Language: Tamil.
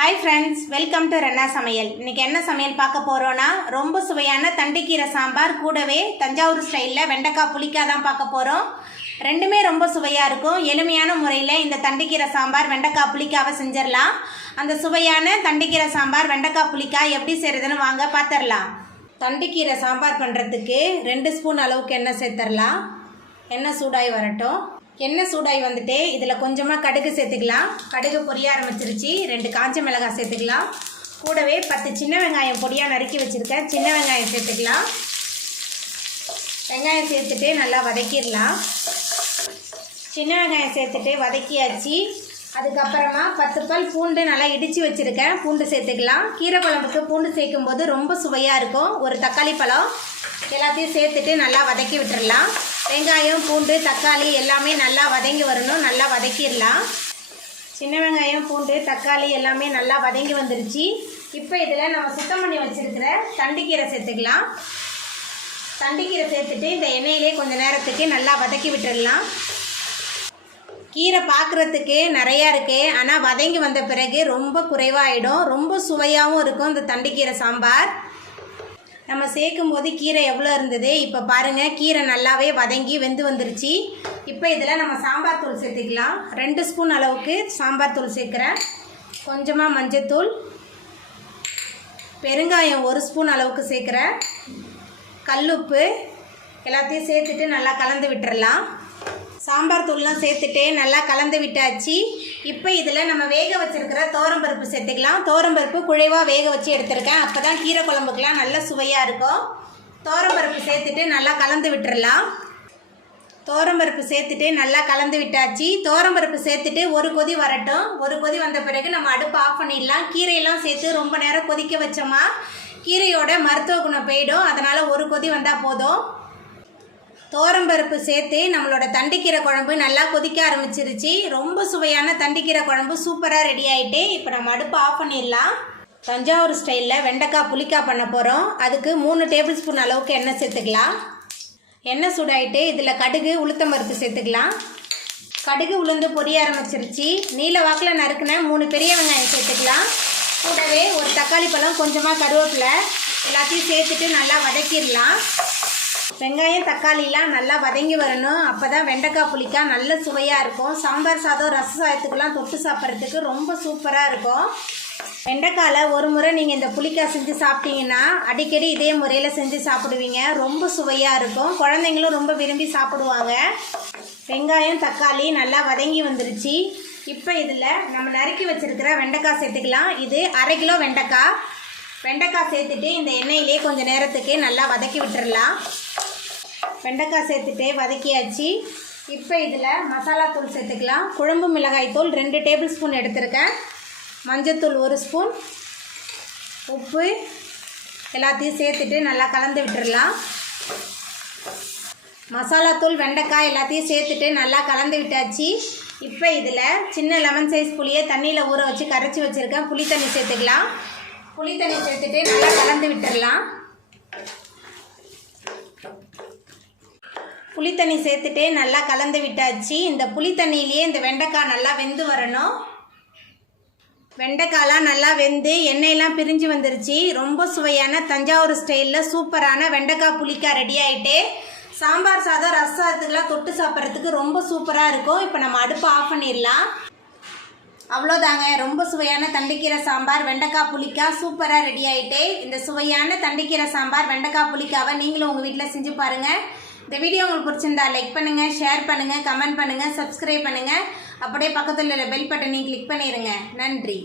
Hi friends, welcome to Renna Samayal. இன்னைக்கு என்ன சமையல் பார்க்க போறோம்னா ரொம்ப சுவையான தண்டிக்கீரை சாம்பார் கூடவே தஞ்சாவூர் ஸ்டைல்ல வெண்டைக்காய் புளிக்காய் தான் பார்க்க போறோம். ரெண்டுமே ரொம்ப சுவையா இருக்கும். எளிமையான முறையில் இந்த தண்டிக்கீரை சாம்பார் வெண்டைக்காய் புளிக்காவை செஞ்சிடலாம். அந்த சுவையான தண்டிக்கீரை சாம்பார் வெண்டைக்காய் புளிக்காய் எப்படி செய்யறதுன்னு வாங்க பார்த்துடலாம். தண்டிக்கீரை சாம்பார் பண்ணுறதுக்கு 2 ஸ்பூன் அளவுக்கு எண்ணெய் சேர்த்துடலாம். எண்ணெய் சூடாகி வரட்டும். எண்ணெய் சூடாகி வந்துட்டு இதில் கொஞ்சமாக கடுகு சேர்த்துக்கலாம். கடுகு பொரிய ஆரம்பிச்சிருச்சு. 2 காஞ்ச மிளகாய் சேர்த்துக்கலாம். கூடவே 10 சின்ன வெங்காயம் பொடியாக நறுக்கி வச்சுருக்கேன். சின்ன வெங்காயம் சேர்த்துக்கலாம். வெங்காயம் சேர்த்துட்டு நல்லா வதக்கிடலாம். சின்ன வெங்காயம் சேர்த்துட்டு வதக்கியாச்சு. அதுக்கப்புறமா 10 பல் பூண்டு நல்லா இடித்து வச்சுருக்கேன். பூண்டு சேர்த்துக்கலாம். கீரை குழம்புக்கு பூண்டு சேர்க்கும் போது ரொம்ப சுவையாக இருக்கும். ஒரு தக்காளி பழம் எல்லாத்தையும் சேர்த்துட்டு நல்லா வதக்கி விட்டுடலாம். வெங்காயம் பூண்டு தக்காளி எல்லாமே நல்லா வதங்கி வரணும். நல்லா வதக்கிடலாம். சின்ன வெங்காயம் பூண்டு தக்காளி எல்லாமே நல்லா வதங்கி வந்துருச்சு. இப்போ இதில் நம்ம சுத்தம் பண்ணி வச்சுருக்கிற தண்டிக்கீரை சேர்த்துக்கலாம். தண்டிக்கீரை சேர்த்துட்டு இந்த எண்ணெயிலே கொஞ்சம் நேரத்துக்கு நல்லா வதக்கி விட்டுடலாம். கீரை பார்க்குறதுக்கு நிறையா இருக்குது, ஆனால் வதங்கி வந்த பிறகு ரொம்ப குறைவாகிடும். ரொம்ப சுவையாகவும் இருக்கும் இந்த தண்டிக்கீரை சாம்பார். நம்ம சேர்க்கும் போது கீரை எவ்வளோ இருந்தது, இப்போ பாருங்கள் கீரை நல்லாவே வதங்கி வெந்து வந்துருச்சு. இப்போ இதில் நம்ம சாம்பார் தூள் சேர்த்துக்கலாம். 2 ஸ்பூன் அளவுக்கு சாம்பார் தூள் சேர்க்குறேன். கொஞ்சமாக மஞ்சத்தூள், பெருங்காயம் 1 ஸ்பூன் அளவுக்கு சேர்க்குறேன். கல்லுப்பு எல்லாத்தையும் சேர்த்துட்டு நல்லா கலந்து விட்டுறலாம். சாம்பார் தூள்லாம் சேர்த்துட்டு நல்லா கலந்து விட்டாச்சு. இப்போ இதில் நம்ம வேக வச்சுருக்கிற தோரம்பருப்பு சேர்த்துக்கலாம். தோரம்பருப்பு குழைவாக வேக வச்சு எடுத்துருக்கேன். அப்போ தான் கீரை குழம்புக்கெலாம் நல்ல சுவையாக இருக்கும். தோரம்பருப்பு சேர்த்துட்டு நல்லா கலந்து விட்டுறலாம். தோரம்பருப்பு சேர்த்துட்டு நல்லா கலந்து விட்டாச்சு. தோரம்பருப்பு சேர்த்துட்டு ஒரு கொதி வரட்டும். ஒரு கொதி வந்த பிறகு நம்ம அடுப்பு ஆஃப் பண்ணிடலாம். கீரையெல்லாம் சேர்த்து ரொம்ப நேரம் கொதிக்க வச்சோமா கீரையோட மருத்துவ குணம் போயிடும். அதனால் ஒரு கொதி வந்தால் போதும். தோரம்பருப்பு சேர்த்து நம்மளோட தண்டிக்கீரை குழம்பு நல்லா கொதிக்க ஆரம்பிச்சிருச்சு. ரொம்ப சுவையான தண்டிக்கீரை குழம்பு சூப்பராக ரெடி ஆகிட்டு இப்போ நம்ம அடுப்பு ஆஃப் பண்ணிடலாம். தஞ்சாவூர் ஸ்டைலில் வெண்டைக்காய் புளிக்காய் பண்ண போகிறோம். அதுக்கு 3 டேபிள் ஸ்பூன் அளவுக்கு எண்ணெய் சேர்த்துக்கலாம். எண்ணெய் சூடாயிட்டு இதில் கடுகு உளுத்தம்பருப்பு சேர்த்துக்கலாம். கடுகு உளுந்து பொரிய ஆரம்பிச்சிருச்சு. நீல வாக்கில் நறுக்குன 3 பெரிய வெங்காயம் சேர்த்துக்கலாம். கூடவே ஒரு தக்காளி பழம், கொஞ்சமாக கருவேப்பிலை எல்லாத்தையும் சேர்த்துட்டு நல்லா வதக்கிடலாம். வெங்காயம் தக்காளிலாம் நல்லா வதங்கி வரணும். அப்போ தான் வெண்டைக்காய் புளிக்காய் நல்ல சுவையாக இருக்கும். சாம்பார் சாதம் ரச சாதத்துக்கெல்லாம் தொட்டு சாப்பிட்றதுக்கு ரொம்ப சூப்பராக இருக்கும். வெண்டைக்காயில் ஒரு முறை நீங்கள் இந்த புளிக்காய் செஞ்சு சாப்பிட்டீங்கன்னா அடிக்கடி இதே முறையில் செஞ்சு சாப்பிடுவீங்க. ரொம்ப சுவையாக இருக்கும். குழந்தைங்களும் ரொம்ப விரும்பி சாப்பிடுவாங்க. வெங்காயம் தக்காளி நல்லா வதங்கி வந்துருச்சு. இப்போ இதில் நம்ம நறுக்கி வச்சுருக்கிற வெண்டைக்காய் சேர்த்துக்கலாம். இது 1/2 கிலோ வெண்டைக்காய். வெண்டைக்காய் சேர்த்துட்டு இந்த எண்ணெயிலே கொஞ்சம் நேரத்துக்கு நல்லா வதக்கி விட்டுறலாம். வெண்டைக்காய் சேர்த்துட்டு வதக்கியாச்சு. இப்போ இதில் மசாலா தூள் சேர்த்துக்கலாம். குழம்பு மிளகாய் தூள் 2 டேபிள் ஸ்பூன் எடுத்திருக்கேன். மஞ்சத்தூள் 1 ஸ்பூன், உப்பு எல்லாத்தையும் சேர்த்துட்டு நல்லா கலந்து விட்டுடலாம். மசாலா தூள் வெண்டைக்காய் எல்லாத்தையும் சேர்த்துட்டு நல்லா கலந்து விட்டாச்சு. இப்போ இதில் சின்ன லெமன் சைஸ் புளியை தண்ணியில் ஊற வச்சு கரைச்சி வச்சுருக்கேன். புளி தண்ணி சேர்த்துக்கலாம். புளி தண்ணி சேர்த்துட்டு நல்லா கலந்து விட்டுடலாம். புளி தண்ணி சேர்த்துட்டு நல்லா கலந்து விட்டாச்சு. இந்த புளி தண்ணியிலேயே இந்த வெண்டைக்காய் நல்லா வெந்து வரணும். வெண்டைக்காய்லாம் நல்லா வெந்து எண்ணெயெல்லாம் பிரிஞ்சு வந்துருச்சு. ரொம்ப சுவையான தஞ்சாவூர் ஸ்டைலில் சூப்பரான வெண்டைக்காய் புளிக்காய் ரெடி ஆகிட்டு சாம்பார் சாதம் ரச சாதத்துக்கெலாம் தொட்டு சாப்பிட்றதுக்கு ரொம்ப சூப்பராக இருக்கும். இப்போ நம்ம அடுப்பு ஆஃப் பண்ணிடலாம். அவ்வளோதாங்க, ரொம்ப சுவையான தண்டிக்கீரை சாம்பார் வெண்டைக்காய் புளிக்காய் சூப்பராக ரெடி ஆகிட்டு. இந்த சுவையான தண்டிக்கீரை சாம்பார் வெண்டைக்காய் புளிக்காவை நீங்களும் உங்கள் வீட்டில் செஞ்சு பாருங்கள். இந்த வீடியோ உங்களுக்கு பிடிச்சிருந்தா லைக் பண்ணுங்கள், ஷேர் பண்ணுங்கள், கமெண்ட் பண்ணுங்கள், சப்ஸ்கிரைப் பண்ணுங்கள். அப்படியே பக்கத்தில் உள்ள பெல் பட்டனையும் கிளிக் பண்ணிடுங்க. நன்றி.